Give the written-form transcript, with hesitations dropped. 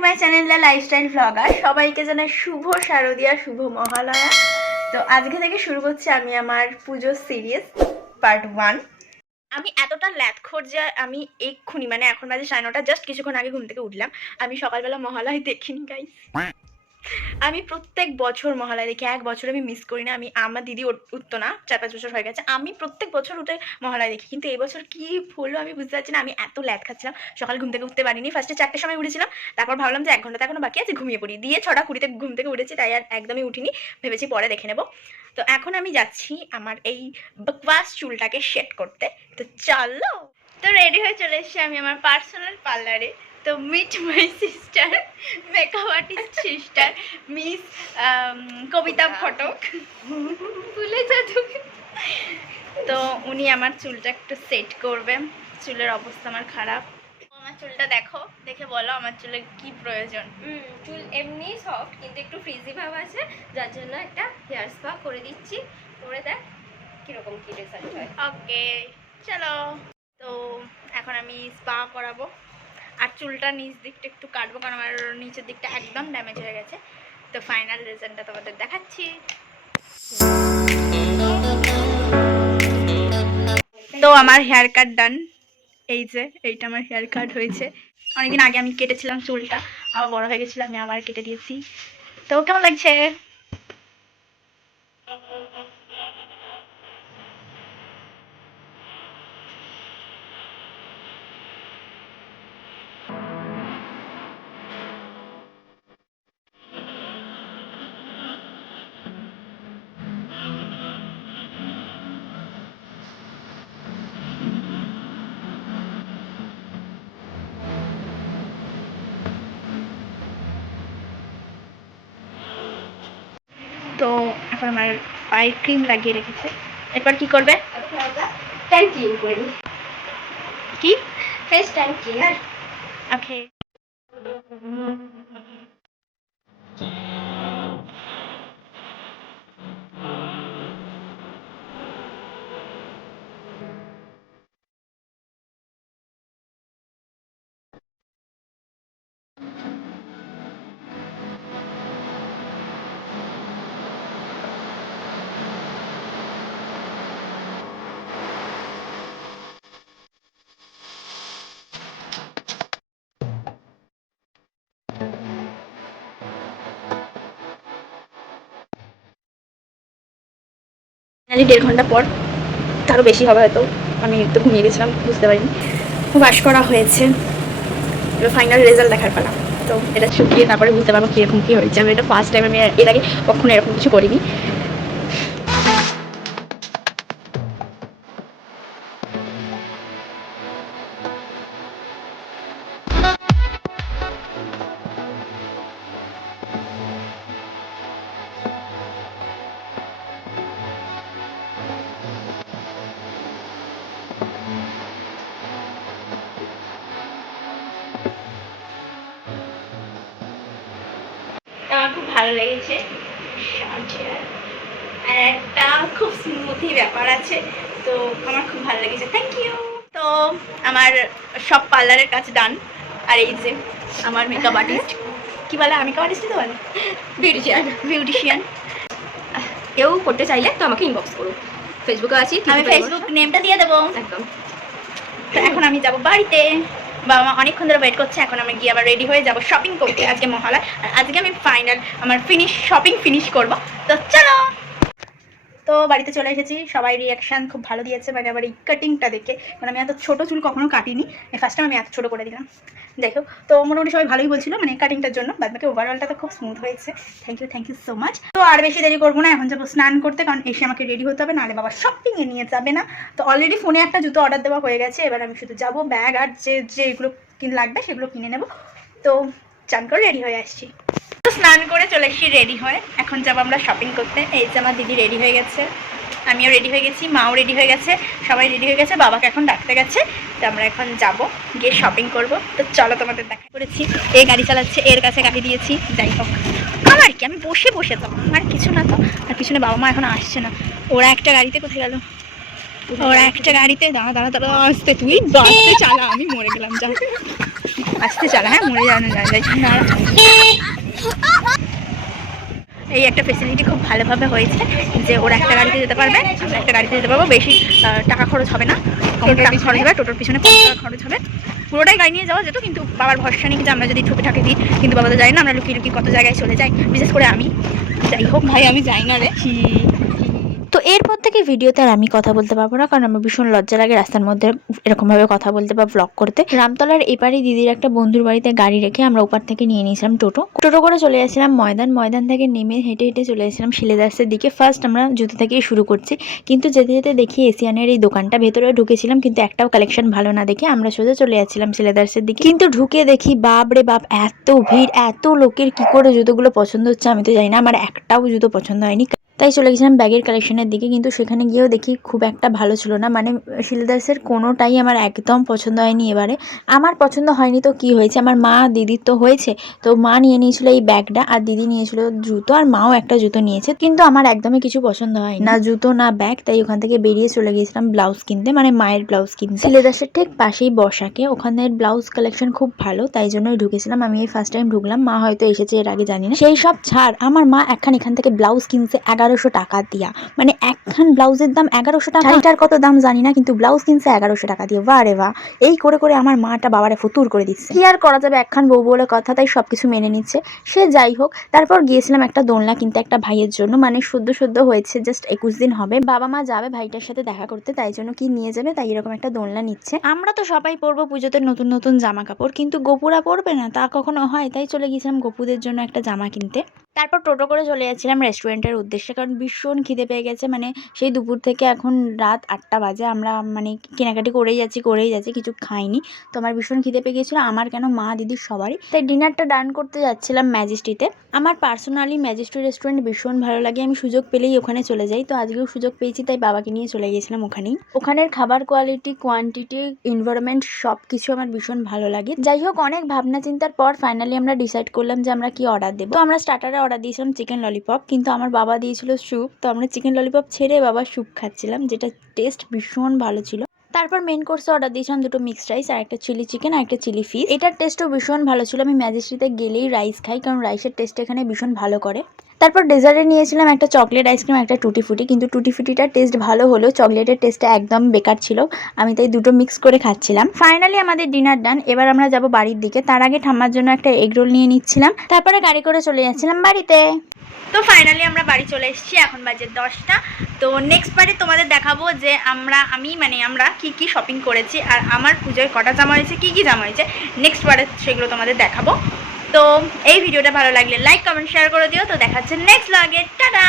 To my channel the lifestyle blogger. সবাইকে জানাই শুভ শারদীয়া, শুভ মহালয়া। তো আজকে থেকে শুরু করছি আমি আমার পুজোর সিরিজ পার্ট 1। আমি এতটা ল্যাথখোর যে আমি এক্ষুনি মানে এখন বাজে 9:30, জাস্ট কিছুক্ষণ আগে ঘুম থেকে উঠলাম। আমি সকালবেলা মহালয়া দেখিনি গাইস। আমি প্রত্যেক বছর মহালয়া দেখি, এক বছর আমি মিস করি না। আমার দিদি উঠতো না, 4-5 বছর হয়ে গেছে। আমি প্রত্যেক বছর উঠে মহালয়া দেখি, কিন্তু এবছর কি হলো আমি বুঝতে পারছি না। আমি এত ল্যাথ খাচ্ছিলাম, সকালে ঘুম থেকে উঠতে পারিনি। ফার্স্টে 4টের সময় উঠেছিলাম, তারপর ভাবলাম যে 1 ঘন্টা এখনো বাকি আছে, ঘুমিয়ে পড়ি। দিয়ে 6:20 ঘুম থেকে উঠেছি, তাই আর একদমই উঠিনি, ভেবেছি পরে দেখে নেবো। তো এখন আমি যাচ্ছি আমার এই বকওয়াস চুলটাকে সেট করতে। তো চলো। তো রেডি হয়ে চলে এসেছি আমি আমার পার্সোনাল পার্লারে। তো meet my sister, makeup artist sister miss Kabita Phatak, ভুলে যা তুমি। তো উনি আমার চুলটা একটু সেট করবে। চুলের অবস্থা আমার খারাপ। আমার চুলটা দেখো, দেখে বলো আমার চুলের কি প্রয়োজন। চুল এমনি সফট কিন্তু একটু ফ্রিজি ভাব আছে, যার জন্য একটা হেয়ার স্পা করে দিচ্ছি। করে দেখ কিরকম কি রেজাল্ট হয়। ওকে চলো। তো এখন আমি স্পা করাবো, আর চুলটা নিচ দিকটা একটু কাটবো, কারণ আমার নিচের দিকটা একদম ড্যামেজ হয়ে গেছে। তো ফাইনাল রেজাল্টটা তোমাদের দেখাচ্ছি। তো আমার হেয়ার কাট ডান। এই যে এইটা আমার হেয়ার কাট হয়েছে। অনেকদিন আগে আমি কেটেছিলাম চুলটা, আবার বড় হয়ে গেছিল, আমি আবার কেটে দিয়েছি। তো কেমন লাগছে? তো এখন আমার পায়ে ক্রিম লাগিয়ে রেখেছে। এরপর কি করবে? টাইম ক্লিন করি, কি ফেস টাইম ক্লিনার। ওকে। ফাইনালি 1.5 ঘন্টা পর, তারও বেশি হবে হয়তো, আমি তো ঘুমিয়ে গেছিলাম, বুঝতে পারিনি। ওয়াশ করা হয়েছে, এবার ফাইনাল রেজাল্ট দেখার পালা। তো এটা শুকিয়ে তারপরে বুঝতে পারবো কীরকম কী হয়েছে। আমি এটা ফার্স্ট টাইম, আমি এর আগে কখনো এরকম কিছু করিনি। আমার খুব ভালো লেগেছে, আর একটা খুব স্মুথি ব্যাপার আছে। তো আমার খুব ভালো লেগেছে, থ্যাংক ইউ। তো আমার সব পার্লারের কাজ ডান। আর এই যে আমার মেকআপ আর্টিস্ট, কি বলে মেকআপ আর্টিস্টই তো বলে, বিউটিশিয়ান। কেউ করতে চাইলে তো আমাকে ইনবক্স করো, ফেসবুকে আছি, আমি ফেসবুক নেমটা দিয়ে দেবো একদম। তো এখন আমি যাব বাড়িতে, বাবা মা অনেকক্ষণ ধরে ওয়েট করছে। এখন আমি গিয়ে আবার রেডি হয়ে যাব শপিং করতে। আজকে মহালয়া, আর আজকে আমি ফাইনাল আমার শপিং ফিনিশ করব। তো চলো। তো বাড়িতে চলে এসেছি, সবাই রিয়াকশান খুব ভালো দিয়েছে, মানে আমার এই কাটিংটা দেখে। মানে আমি এত ছোটো চুল কখনো কাটিনি, ফার্স্ট টাইম আমি এত ছোটো করে দিলাম। দেখো, তো মোটামুটি সবাই ভালোই বলছিল মানে কাটিংটার জন্য। বাদ বাকি ওভারঅলটা তো খুব স্মুথ হয়েছে। Thank you so much. তো আর বেশি দেরি করবো না, এখন যাবো স্নান করতে, কারণ এসে আমাকে রেডি হতে হবে, নাহলে বাবা শপিংয়ে নিয়ে যাবে না। তো অলরেডি ফোনে একটা জুতো অর্ডার দেওয়া হয়ে গেছে, এবার আমি শুধু যাবো, ব্যাগ আর যেগুলো লাগবে সেগুলো কিনে নেবো। তো চান করে রেডি হয়ে আসছি। তো স্নান করে চলে এসেছি রেডি হয়ে, এখন যাবো আমরা শপিং করতে। এই যে আমার দিদি রেডি হয়ে গেছে, আমিও রেডি হয়ে গেছি, মাও রেডি হয়ে গেছে, সবাই রেডি হয়ে গেছে। বাবাকে এখন ডাকতে গেছে, তো আমরা এখন যাব, গিয়ে শপিং করব। তো চলো তোমাদের দেখা করেছি। এ গাড়ি চালাচ্ছে, এর কাছে গাড়ি দিয়েছি। যাই হোক, আমার কি, আমি বসে বসে তো আর কিছু না। তো আর পিছনে বাবা মা এখন আসছে না, ওরা একটা গাড়িতে কোথায় গেল, ওরা একটা গাড়িতে দাঁড়া আসতে, তুই বাসতে চালা, আমি মরে গেলাম। যা আসতে চালা, হ্যাঁ মরে যাওয়া যাই না। এই একটা ফেসিলিটি খুব ভালোভাবে হয়েছে যে ওরা একটা গাড়িতে যেতে পারবে, আমরা একটা গাড়িতে যেতে পারবো, বেশি টাকা খরচ হবে না, কম টাকা খরচ হবে, টোটোর পিছনে কম টাকা খরচ হবে। পুরোটাই গাড়ি নিয়ে যাওয়া যেত, কিন্তু বাবার ভরসা নেই যে আমরা যদি ঠুকে ঠাকে দিই, কিন্তু বাবা তো যাই না, আমরা লুকিয়ে লুকিয়ে কত জায়গায় চলে যাই, বিশেষ করে আমি। যাই হোক ভাই, আমি যাই না রে। তো এরপর থেকে ভিডিওতে আর আমি কথা বলতে পারবো না, কারণ আমার ভীষণ লজ্জা লাগে রাস্তার মধ্যে এরকমভাবে কথা বলতে বা ব্লগ করতে। রামতলার এপারে দিদির একটা বন্ধুর বাড়িতে গাড়ি রেখে আমরা ওপার থেকে নিয়ে নিয়েছিলাম টোটো করে চলে আসছিলাম ময়দান থেকে নেমে হেঁটে হেঁটে চলে আসছিলাম শিলেদাসের দিকে। ফার্স্ট আমরা জুতো থেকেই শুরু করছি, কিন্তু যেতে যেতে দেখি এশিয়ানের এই দোকানটা, ভেতরে ঢুকেছিলাম কিন্তু একটাও কালেকশন ভালো না দেখে আমরা সোজা চলে যাচ্ছিলাম শিলেদাসের দিকে। কিন্তু ঢুকে দেখি বাপ রে বাপ, এত ভিড়, এত লোকের, কি করে জুতোগুলো পছন্দ হচ্ছে আমি তো জানি না, আমার একটাও জুতো পছন্দ হয়নি। তাই চলে গেছিলাম ব্যাগের কালেকশনের দিকে, কিন্তু সেখানে গিয়েও দেখি খুব একটা ভালো ছিল না, মানে শিলেদাসের কোনোটাই আমার একদম পছন্দ হয়নি। এবারে আমার পছন্দ হয়নি তো কি হয়েছে, আমার মা দিদির তো হয়েছে। তো মা নিয়ে নিয়েছিল এই ব্যাগটা, আর দিদি নিয়েছিল জুতো, আর মাও একটা জুতো নিয়েছে, কিন্তু আমার একদমই কিছু পছন্দ হয় না, জুতো না ব্যাগ। তাই ওখান থেকে বেরিয়ে চলে গিয়েছিলাম ব্লাউজ কিনতে, মানে মায়ের ব্লাউজ কিনতে। শিলেদাসের ঠিক পাশেই বসাকে, ওখানের ব্লাউজ কালেকশন খুব ভালো, তাই জন্যই ঢুকেছিলাম। আমি এই ফার্স্ট টাইম ঢুকলাম, মা হয়তো এসেছে এর আগে জানি না। সেই সব ছাড়, আমার মা এখান থেকে ব্লাউজ কিনছে 1100 টাকা দিয়া, মানে একখান ব্লাউজের দাম 1100 টাকা। শাড়িটার কত দাম জানি না, কিন্তু ব্লাউজ কিনছে 1100 টাকা দিয়ে। বাহ রে বাহ, এই করে করে আমার মাটা বাবারে ফতুর করে দিচ্ছে। কি আর করা যাবে, একখান বউ বলে কথা, তাই সবকিছু মেনে নিচ্ছে। সে যাই হোক, তারপর গিয়েছিলাম একটা দোলনা কিনতে একটা ভাইয়ের জন্য, মানে সদ্য হয়েছে, জাস্ট 21 দিন হবে। বাবা মা যাবে ভাইটার সাথে দেখা করতে, তাই জন্য কি নিয়ে যাবে, তাই এরকম একটা দোলনা নিচ্ছে। আমরা তো সবাই পরবো পুজোতে নতুন নতুন জামা কাপড়, কিন্তু গোপুরা পরবে না, তা কখনো হয়? তাই চলে গিয়েছিলাম গোপুদের জন্য একটা জামা কিনতে। তারপর টোটো করে চলে যাচ্ছিলাম রেস্টুরেন্টের উদ্দেশ্যে, কারণ ভীষণ খিদে পেয়ে গেছে, মানে সেই দুপুর থেকে এখন রাত 8টা বাজে, আমরা মানে কেনাকাটি করেই যাচ্ছি, কিছু খাইনি। তো আমার ভীষণ খিদে পেয়ে গেছিলো, আমার কেন, মা দিদির সবারই। তাই ডিনারটা ডান করতে যাচ্ছিলাম ম্যাজেস্টিতে। আমার পার্সোনালি ম্যাজেস্টি রেস্টুরেন্ট ভীষণ ভালো লাগে, আমি সুযোগ পেলেই ওখানে চলে যাই। তো আজকেও সুযোগ পেয়েছি, তাই বাবাকে নিয়ে চলে গেছিলাম ওখানেই। ওখানের খাবার কোয়ালিটি, কোয়ান্টিটি, এনভায়রনমেন্ট সব কিছু আমার ভীষণ ভালো লাগে। যাই হোক, অনেক ভাবনা চিন্তার পর ফাইনালি আমরা ডিসাইড করলাম যে আমরা কি অর্ডার দেবো। তো আমরা স্টার্টারে অর্ডার দিয়েছিলাম চিকেন ললিপপ, কিন্তু আমার বাবা দিয়েছিল স্যুপ। তো আমরা চিকেন ললিপপ ছেড়ে বাবা স্যুপ খাচ্ছিলাম, যেটা টেস্ট ভীষণ ভালো ছিল। তারপর মেন কোর্সে অর্ডার দিয়েছিলাম 2টো মিক্সড রাইস, আর একটা চিলি চিকেন, আর একটা চিলি ফিশ। এটার টেস্টও ভীষণ ভালো ছিল। আমি ম্যাজেস্টিতে গেলেই রাইস খাই, কারণ রাইসের টেস্ট এখানে ভীষণ ভালো করে। তারপর ডেজার্টে নিয়েছিলাম একটা চকলেট আইসক্রিম, একটা টুটি ফুটি, কিন্তু টুটি ফুটিটার টেস্ট ভালো হলেও চকলেটের টেস্টটা একদম বেকার ছিল। আমি তাই দুটো মিক্স করে খাচ্ছিলাম। ফাইনালি আমাদের ডিনার ডান, এবার আমরা যাব বাড়ির দিকে। তার আগে ঠাম্মার জন্য একটা এগ রোল নিয়ে নিচ্ছিলাম, তারপরে গাড়ি করে চলে যাচ্ছিলাম বাড়িতে। তো ফাইনালি আমরা বাড়ি চলে এসেছি, এখন বাজে 10টা। তো নেক্সট বারে তোমাদের দেখাবো যে আমরা কি শপিং করেছি, আর আমার পুজোয় কটা জামা হয়েছে, কি জামা হয়েছে, নেক্সট বারে সেগুলো তোমাদের দেখাবো। তো এই ভিডিওটা ভালো লাগলে লাইক কমেন্ট শেয়ার করে দিও। তো দেখাচ্ছে নেক্সট ব্লগে, টাটা।